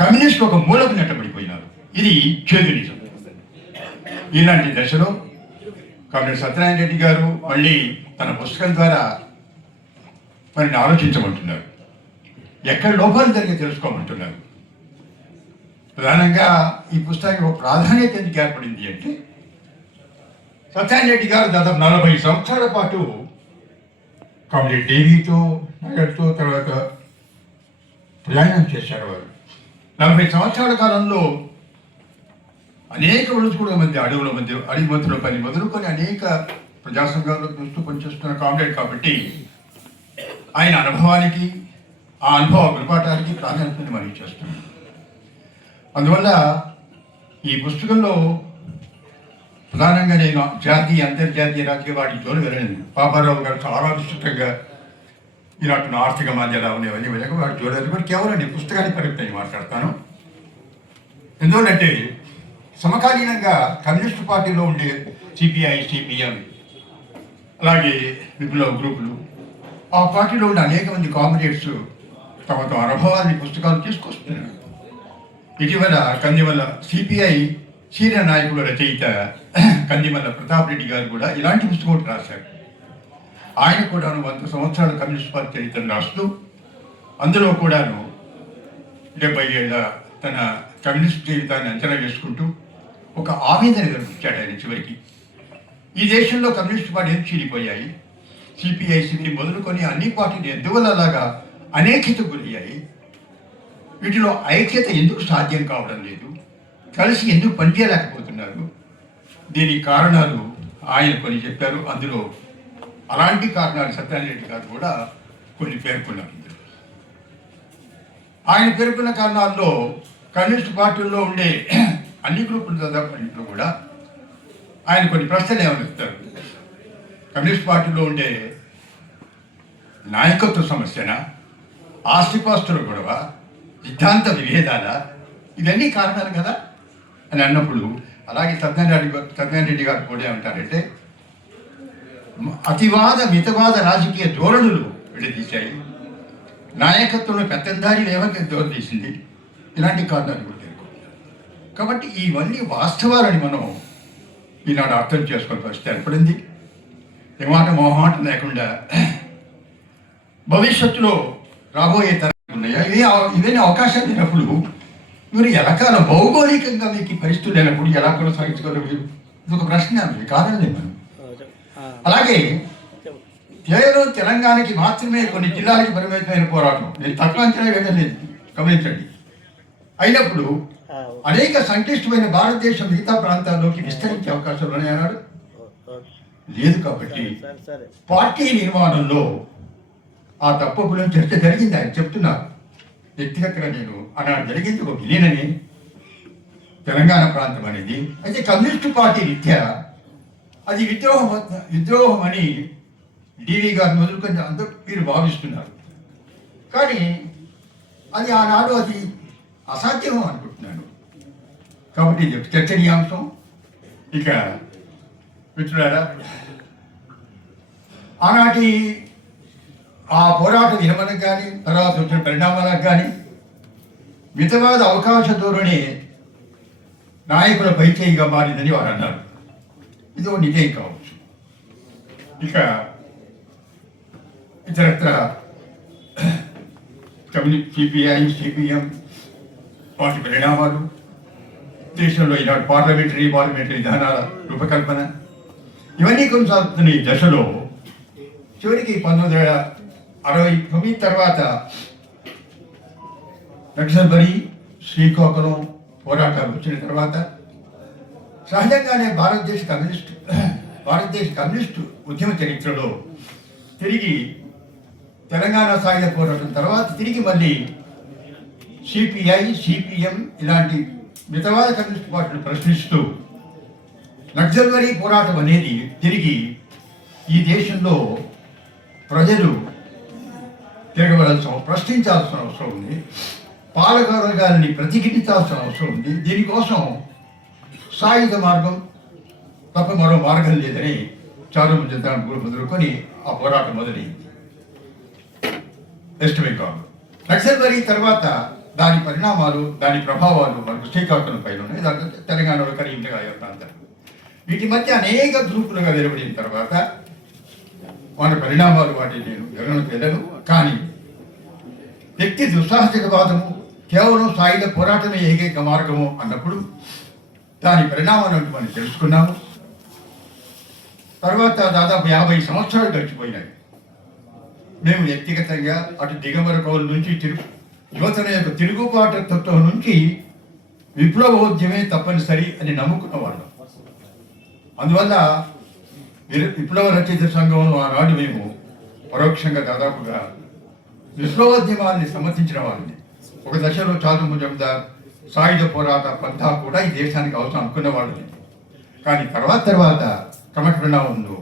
కమ్యూనిస్టులు ఒక మూలకు నెట్టబడిపోయినారు ఇది చేదు ఇలాంటి దశలో కామ్రేడ్ సత్యనారాయణ రెడ్డి గారు మళ్ళీ తన పుస్తకం ద్వారా మరిని ఆలోచించమంటున్నారు. ఎక్కడ లోపాలు జరిగి తెలుసుకోమంటున్నారు. ప్రధానంగా ఈ పుస్తకానికి ఒక ప్రాధాన్యత ఎందుకు ఏర్పడింది అంటే సత్యనారాయణ రెడ్డి గారు దాదాపు నలభై సంవత్సరాల పాటు కామ్రేడ్ డేవీతో నగర్తో తర్వాత ప్రయాణం చేశారు వారు. నలభై సంవత్సరాల కాలంలో అనేక ఒడుచుకుడు మంది అడవుల మధ్య అడవి మధ్యలో పని మొదలుకొని అనేక ప్రజా సంఘాల్లో చూస్తూ పనిచేస్తున్న కామ్రేడ్ కాబట్టి ఆయన అనుభవానికి ఆ అనుభవ గుణపాఠానికి ప్రాధాన్యతను మనం చేస్తున్నాం అందువల్ల ఈ పుస్తకంలో ప్రధానంగా నేను జాతీయ అంతర్జాతీయ రాజకీయ వాటి జోలు వెళ్ళలేదు పాపారావు గారు చాలా విస్తృతంగా ఈనాటి ఆర్థిక మాధ్యాలు అవన్నీ వెళ్ళక వాటి జోలు కూడా కేవలం నేను పుస్తకాన్ని పరిమితం మాట్లాడతాను. ఎందుకంటే సమకాలీనంగా కమ్యూనిస్ట్ పార్టీలో ఉండే సిపిఐ సిపిఎం అలాగే విప్లవ గ్రూపులు ఆ పార్టీలో ఉండే అనేక మంది కామ్రేడ్స్ తమ తమ అనుభవాన్ని పుస్తకాలు తీసుకొస్తున్నారు. ఇటీవల కందిమల్ల సిపిఐ సీనియర్ నాయకుల రచయిత కందిమల్ల ప్రతాప్ రెడ్డి గారు కూడా ఇలాంటి పుస్తకం రాశారు. ఆయన కూడాను వంద సంవత్సరాలు కమ్యూనిస్ట్ పార్టీ అయితే రాస్తూ అందులో కూడాను డెబ్బై ఏళ్ళ తన కమ్యూనిస్ట్ జీవితాన్ని అంచనా వేసుకుంటూ ఒక ఆవేదన కనిపించాడు ఆయన చివరికి. ఈ దేశంలో కమ్యూనిస్ట్ పార్టీలు చీలిపోయాయి? సిపిఐ సిపి మొదలుకొని అన్ని పార్టీలు ఎందువల్ల అలాగా అనేకత గురయ్యాయి. వీటిలో ఐక్యత ఎందుకు సాధ్యం కావడం లేదు? కలిసి ఎందుకు పనిచేయలేకపోతున్నారు? దీనికి కారణాలు ఆయన కొన్ని చెప్పారు. అందులో అలాంటి కారణాలు సత్యనారాయణ రెడ్డి గారు కూడా కొన్ని పేర్కొన్నారు. ఆయన పేర్కొన్న కారణాల్లో కమ్యూనిస్ట్ పార్టీల్లో ఉండే అన్ని గ్రూపులు దాదాపు కూడా ఆయన కొన్ని ప్రశ్నలు ఏమనిస్తారు కమ్యూనిస్ట్ పార్టీలో ఉండే నాయకత్వ సమస్యన? ఆస్తిపాస్తుల గొడవ? సిద్ధాంత విభేదాల? ఇవన్నీ కారణాలు కదా? అని అన్నప్పుడు అలాగే సత్యనారాయణ రెడ్డి సత్యనారాయణ రెడ్డి గారు కూడా ఏమంటారంటే అతివాద మితవాద రాజకీయ ధోరణులు విడదీశాయి. నాయకత్వంలో పెత్తందారి లేవకి దోరదీసింది ఇలాంటి కారణాలు కూడా కాబట్టి ఇవన్నీ వాస్తవాలని మనం ఈనాడు అర్థం చేసుకునే పరిస్థితి ఏర్పడింది. ఏమాట మొహమాట లేకుండా భవిష్యత్తులో రాబోయే తరగతి ఉన్నాయా? ఇవే ఇవన్నీ అవకాశాలు లేనప్పుడు మీరు ఎలకాల భౌగోళికంగా మీకు పరిస్థితులు లేనప్పుడు ఎలా కొనసాగించగలరు మీరు? ఇది ఒక ప్రశ్న అది కాదండి మనం అలాగే కేవలం తెలంగాణకి మాత్రమే కొన్ని జిల్లాలకి పరిమితమైన పోరాటం. నేను తక్కువ అంచనా వేయలేదు గమనించండి. అయినప్పుడు అనేక సంక్లిష్టమైన భారతదేశం మిగతా ప్రాంతాల్లోకి విస్తరించే అవకాశాలు ఉన్నాయన్నాడు లేదు కాబట్టి పార్టీ నిర్మాణంలో ఆ తప్పుల చర్చ జరిగింది. ఆయన చెప్తున్నారు వ్యక్తిగతంగా నేను అలా జరిగింది. ఒక విలీనని తెలంగాణ ప్రాంతం అనేది. అయితే కమ్యూనిస్టు పార్టీ రీత్యా అది విద్రోహం విద్రోహం అని డివి గారు మొదలుకొని అందరూ మీరు భావిస్తున్నారు. కానీ అది ఆనాడు అది అసాధ్యం అనుకుంటున్నాను. కాబట్టి ఇది చర్చనీయాంశం. ఇక మిత్రులారా ఆనాటి ఆ పోరాట విరమణకు కానీ తర్వాత వచ్చిన పరిణామాలకు కానీ మితవాద అవకాశ ధోరణి నాయకుల పైచేయిగా మారిందని వారు అన్నారు. ఇది ఒక నిజం కావచ్చు ఇక ఇతరత్ర కమ్యూనిస్ట్ సిపిఐ సిపిఎం వాటి పరిణామాలు దేశంలో ఈనాడు పార్లమెంటరీ పార్లమెంటరీ విధానాల రూపకల్పన ఇవన్నీ కొనసాగుతున్న ఈ దశలో చివరికి పంతొమ్మిది వేల అరవై తొమ్మిది తర్వాత నక్సల్బరి శ్రీకాకుళం పోరాటాలు వచ్చిన తర్వాత సహజంగానే భారతదేశ కమ్యూనిస్టు భారతదేశ కమ్యూనిస్టు ఉద్యమ చరిత్రలో తిరిగి తెలంగాణ సాయుధ పోరాటం తర్వాత తిరిగి మళ్ళీ సిపిఐ సిపిఎం ఇలాంటి మితవాద కమ్యూనిస్ట్ పార్టీలు ప్రశ్నిస్తూ లగ్జరీ పోరాటం అనేది తిరిగి ఈ దేశంలో ప్రజలు తిరగవలసిన ప్రశ్నించాల్సిన అవసరం ఉంది. పాలకవర్గాన్ని ప్రతిఘటించాల్సిన అవసరం ఉంది. దీనికోసం సాయుధ మార్గం తప్ప మరో మార్గం లేదని చారు జనతా మొదలుకొని ఆ పోరాటం మొదలైంది. వెస్ట్ బెంగాల్ నక్సల్బరీ తర్వాత దాని పరిణామాలు దాని ప్రభావాలు మనకు శ్రీకాకుళం పైన ఉన్నాయి. దాంట్లో తెలంగాణలో కరీంనగర్ ప్రాంతం వీటి మధ్య అనేక గ్రూపులుగా వెలువడిన తర్వాత మన పరిణామాలు వాటిని నేను వివరణ వెళ్ళను కానీ వ్యక్తి దుస్సాహసికవాదము కేవలం సాయుధ పోరాటమే ఏకైక మార్గము అన్నప్పుడు దాని పరిణామాలను మనం తెలుసుకున్నాము. తర్వాత దాదాపు యాభై సంవత్సరాలు గడిచిపోయినాయి. మేము వ్యక్తిగతంగా అటు దిగమర కౌలు నుంచి తిరుగు యువతన యొక్క తిరుగుబాటు తత్వం నుంచి విప్లవోద్యమే తప్పనిసరి అని నమ్ముకున్న వాళ్ళం. అందువల్ల విప్లవ రచయిత సంఘంలో ఆనాడు మేము పరోక్షంగా దాదాపుగా విప్లవోద్యమాన్ని సమర్థించిన వాళ్ళని ఒక దశలో చాలు ముజందార్ సాయుధ పోరాట పంథా కూడా ఈ దేశానికి అవసరం అనుకున్న కానీ తర్వాత తర్వాత క్రమపరిణామంలో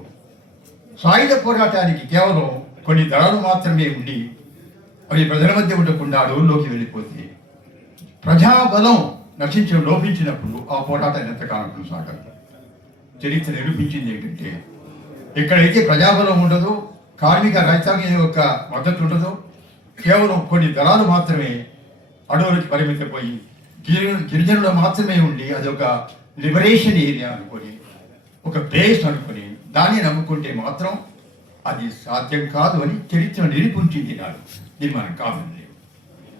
సాయుధ పోరాటానికి కేవలం కొన్ని దళాలు మాత్రమే ఉండి అవి ప్రజల మధ్య ఉండకుండా అడవుల్లోకి వెళ్ళిపోతే ప్రజాబలం నశించడం లోపించినప్పుడు ఆ పోరాటాన్ని ఎంతకాలం కొనసాగాలి చరిత్ర నిరూపించింది ఏంటంటే ఎక్కడైతే ప్రజాబలం ఉండదో కార్మిక రైతాంగం యొక్క మద్దతు ఉండదో కేవలం కొన్ని దళాలు మాత్రమే అడవులకి పరిమితపోయి గిరి గిరిజనులు మాత్రమే ఉండి అది ఒక లిబరేషన్ ఏరియా అనుకొని ఒక బేస్ అనుకొని దాన్ని నమ్ముకుంటే మాత్రం అది సాధ్యం కాదు అని చరిత్ర నిరూపించింది నాడు ఇది మనం కాదండి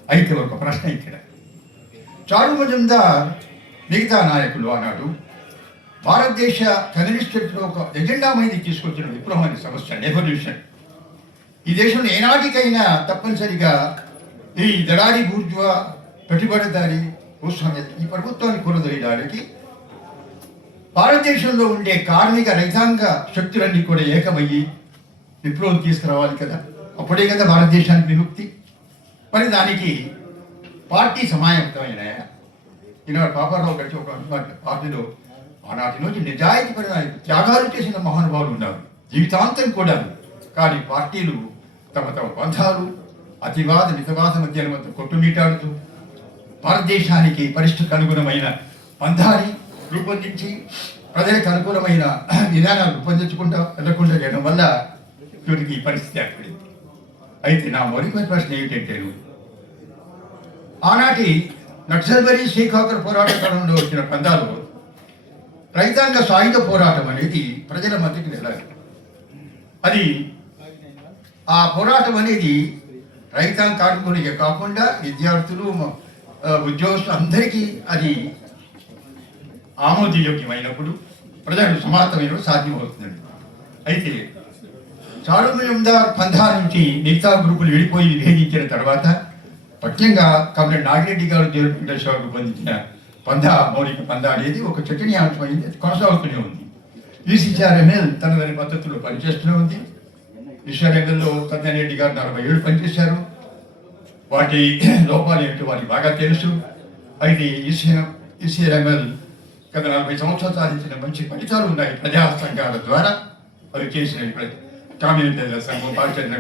అయితే ఒక ప్రశ్న ఇక్కడ. చారు మజుందార్ మిగతా నాయకులు ఆనాడు భారతదేశ కమ్యూనిస్ట్ చరిత్రలో ఒక ఎజెండా మీద తీసుకొచ్చిన విప్లవాన్ని సమస్య రెవల్యూషన్ ఈ దేశంలో ఏనాటికైనా తప్పనిసరిగా ఈ దళారి బూర్జువా పెట్టుబడిదారి భూస్వామ్య ఈ ప్రభుత్వాన్ని కూలదొయడానికి భారతదేశంలో ఉండే కార్మిక రైతాంగ శక్తులన్నీ కూడా ఏకమయ్యి విప్లవం తీసుకురావాలి కదా. అప్పుడే కదా భారతదేశానికి విముక్తి. మరి దానికి పార్టీ సమాయత్తమైన ఈనాడు పాపారావు గడిచి ఒక పార్టీలో ఆనాటి నుంచి నిజాయితీపరమైన త్యాగాలు చేసిన మహానుభావులు ఉన్నారు. జీవితాంతం కూడా కానీ పార్టీలు తమ తమ బంధాలు అతివాద మితవాద మధ్యల మధ్య కొట్టుమీటాడుతూ భారతదేశానికి పరిస్థితికి అనుగుణమైన పంథాన్ని రూపొందించి ప్రజలకు అనుకూలమైన విధానాలు రూపొందించుకుంటా వెళ్ళకుండా చేయడం వల్ల వీరికి ఈ పరిస్థితి ఏర్పడింది. అయితే నా మౌలికమైన ప్రశ్న ఏమిటంటే ఆనాటి నక్సల్బరీ శ్రీకాకుళ పోరాట కాలంలో వచ్చిన పందాలు రైతాంగ సాయుధ పోరాటం అనేది ప్రజల మధ్యకి వెళ్ళాలి అది ఆ పోరాటం అనేది రైతాంగ కార్మికునికే కాకుండా విద్యార్థులు మ- ఉద్యోగస్తులు అందరికీ అది ఆమోదయోగ్యమైనప్పుడు ప్రజలు సమానమైనప్పుడు సాధ్యమవుతుందండి. అయితే చారుమజందార్ పంధా నుంచి మిగతా గ్రూపులు విడిపోయి విభేదించిన తర్వాత ముఖ్యంగా కమ్రేడ్ నాగిరెడ్డి గారు జరుపుకుంటే వెంకటేశ్వర రూపొందించిన పంధా మౌలిక పంధా అనేది ఒక చట్టనీయాంశమైంది అది కొనసాగుతూనే ఉంది. ఈసీఆర్ఎంఎల్ తన దాని పద్ధతుల్లో పనిచేస్తూనే ఉంది. ఈశ్వరంగంలో సత్యనారెడ్డి గారు నలభై ఏళ్ళు పనిచేశారు. వాటి లోపాలు ఏమిటో? వారికి బాగా తెలుసు. అయితే ఈసీఎం ఈసీఎంఎల్ గత నలభై సంవత్సరాలు సాధించిన మంచి ఫలితాలు ఉన్నాయి. ప్రజా సంఘాల ద్వారా అవి చేసిన కామ్యూనిటీ సంఘం పారిచంద్ర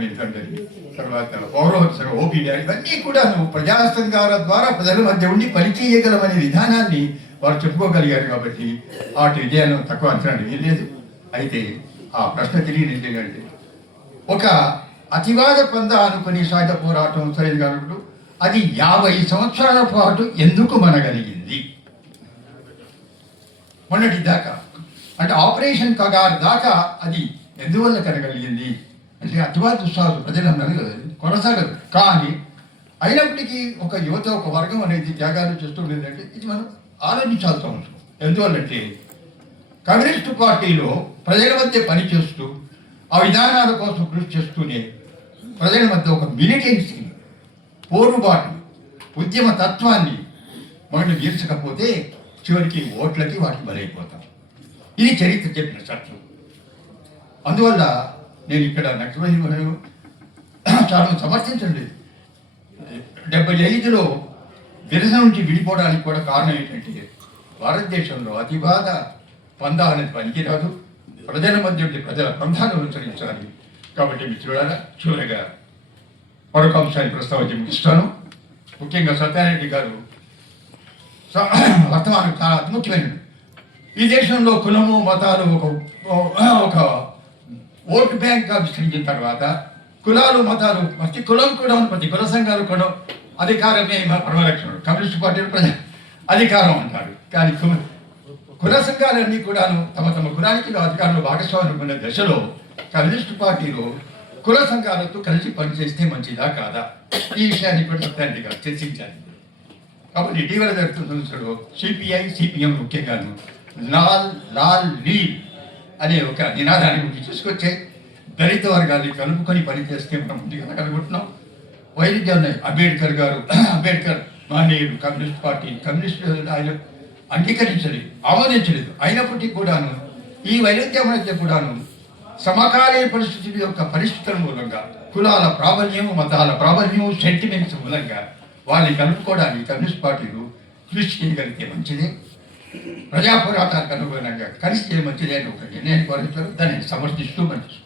తర్వాత పౌరవత సంఘం ఓపీడీ ఇవన్నీ కూడా ప్రజా సంఘాల ద్వారా ప్రజల మధ్య ఉండి పనిచేయగలమనే విధానాన్ని వారు చెప్పుకోగలిగారు కాబట్టి వాటి విజయాన్ని తక్కువ అంచనా వేయలేదు. అయితే ఆ ప్రశ్న తెలియని ఏంటంటే ఒక అతివాద పంద అనుకుని సాయుధ పోరాటం సరైన అది యాభై సంవత్సరాల పాటు ఎందుకు మనగలిగింది? మొన్నటి దాకా అంటే ఆపరేషన్ కగార్ దాకా అది ఎందువల్ల కనగలిగింది? అంటే అతివాద దుస్సాహసు ప్రజలందరూ కొనసాగదు కానీ అయినప్పటికీ ఒక యువత ఒక వర్గం అనేది త్యాగాలు చేస్తుండేదంటే ఇది మనం ఆలోచించాల్సిన అవసరం ఎందువల్లంటే కమ్యూనిస్టు పార్టీలో ప్రజల మధ్య పనిచేస్తూ ఆ విధానాల కోసం కృషి చేస్తూనే ప్రజల మధ్య ఒక మిలిటెన్సీ పోరుబాటు ఉద్యమ తత్వాన్ని మనం తీర్చకపోతే చివరికి ఓట్లకి వాటికి బలైపోతాం. ఇది చరిత్ర చెప్పిన సత్యం. అందువల్ల నేను ఇక్కడ నక్సలైట్లు చాలా సమర్థించండి డెబ్బై ఐదులో విరసన నుంచి విడిపోవడానికి కూడా కారణం ఏంటంటే భారతదేశంలో అతిబాధ పందా అనేది పనికిరాదు. ప్రజల మధ్య ప్రజల బంధాన్ని అనుసరించాలి. కాబట్టి మిత్రులారా చూడగా మరొక అంశాన్ని ప్రస్తావించి ముగిస్తాను. ముఖ్యంగా సత్యారెడ్డి గారు వర్తమానం చాలా ముఖ్యమైనది ఈ దేశంలో కులము మతాలు ఒక ఒక ఓటు బ్యాంక్గా విస్తరించిన తర్వాత కులాలు మతాలు ప్రతి కులం కూడా ప్రతి కుల సంఘాలు కూడా అధికారమే మా పరమలక్షణుడు కమ్యూనిస్ట్ పార్టీ ప్రజా అధికారం అంటారు. కానీ కుల సంఘాలన్నీ కూడాను తమ తమ కులానికి అధికారంలో భాగస్వామ్యం ఉన్న దశలో కమ్యూనిస్ట్ పార్టీలో కుల సంఘాలతో కలిసి పనిచేస్తే మంచిదా కాదా? ఈ విషయాన్ని కూడా సత్యానికి చర్చించాలి కాబట్టి ఇటీవల జరుగుతున్న సంవత్సరంలో సిపిఐ సిపిఎం ముఖ్యంగాను లాల్ లాల్ నీల్ అనే ఒక నినాదాన్ని గురించి తీసుకొచ్చే దళిత వర్గాన్ని కలుపుకొని పనిచేస్తే మనం ముందుగా కనుగొంటున్నాం. వైరుధ్యం అంబేద్కర్ గారు అంబేద్కర్ మహనీయుడు కమ్యూనిస్ట్ పార్టీ కమ్యూనిస్ట్ ఆయన అంగీకరించలేదు ఆమోదించలేదు. అయినప్పటికీ కూడాను ఈ వైరుధ్యం అయితే కూడాను సమకాలీన పరిస్థితుల యొక్క పరిస్థితుల మూలంగా కులాల ప్రాబల్యం మతాల ప్రాబల్యం సెంటిమెంట్స్ మూలంగా వాళ్ళని కలుపుకోవడానికి కమ్యూనిస్ట్ పార్టీలు కృషి చేయగలిగితే మంచిది. ప్రజా పోరాటాలకు అనుగుణంగా కలిసి మంచిది అని ఒక నిర్ణయానికి వారు దాన్ని సమర్థిస్తూ మంచిది.